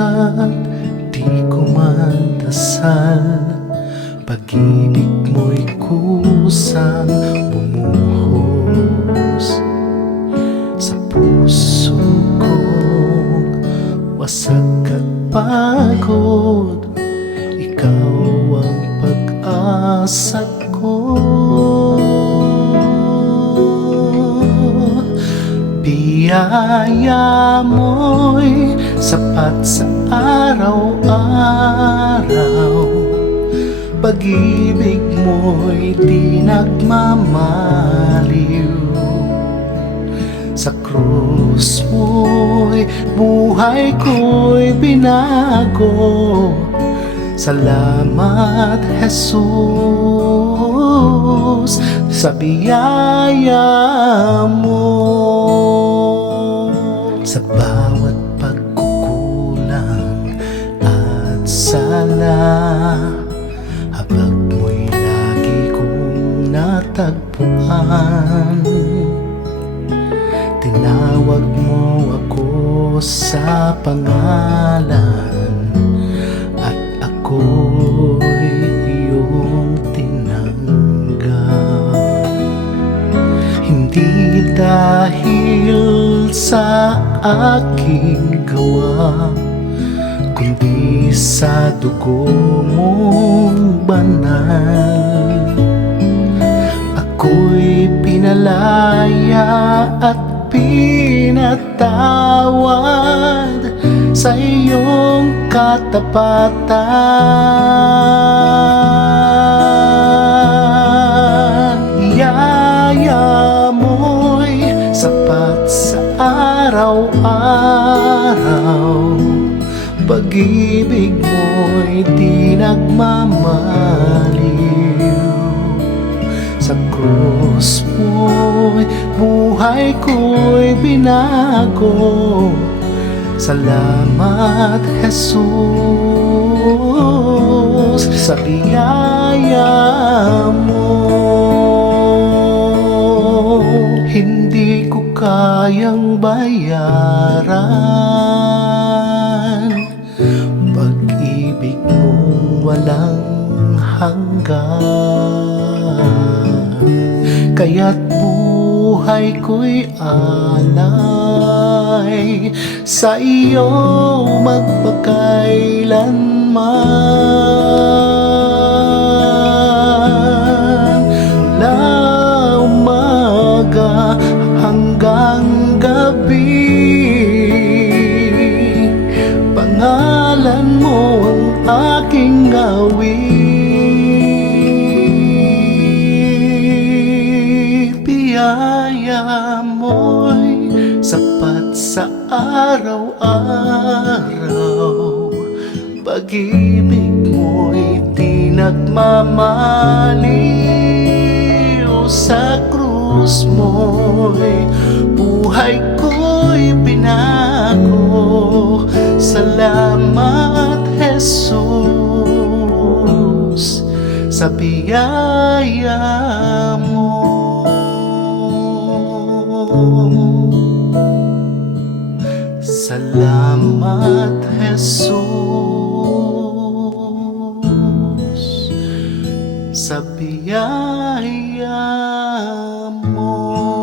Pagkat di ko man dasal, pag-ibig mo'y kusang bumuhos sa puso kong wasak at pagod. Ikaw ang pag-asa ko. Biyaya mo'y sapat sa araw-araw, pag-ibig mo'y di nagmamaliw. Sa krus mo'y buhay ko'y binago. Salamat, Jesus, sa biyaya mo. Sa bawat pagkukulang at sala, habag mo'y lagi kong natagpuan. Tinawag mo ako sa pangalan, at ako'y iyong tinanggap. Hindi dahil sa aking gawa, kundi sa dugo mong banal. Ako'y pinalaya at pinatawad sa iyong katapatan. Yaya mo'y sapat sa araw-araw, pag-ibig mo'y di nagmamaliw. Sa krus mo'y buhay ko'y binago. Salamat, Jesus, sa biyaya mo. Hindi ko kayang bayaran pag-ibig mong walang hanggan, kaya't buhay ko'y alay sa iyo magpakailanman. Mula umaga hanggang gabi, pangalan mo ang aking awit. Biyaya mo'y sapat sa araw-araw, pag-ibig mo'y di nagmamaliw. Sa krus mo'y buhay ko'y binago. Salamat, Jesus, sa biyaya mo. Salamat, Jesus, sa biyaya mo.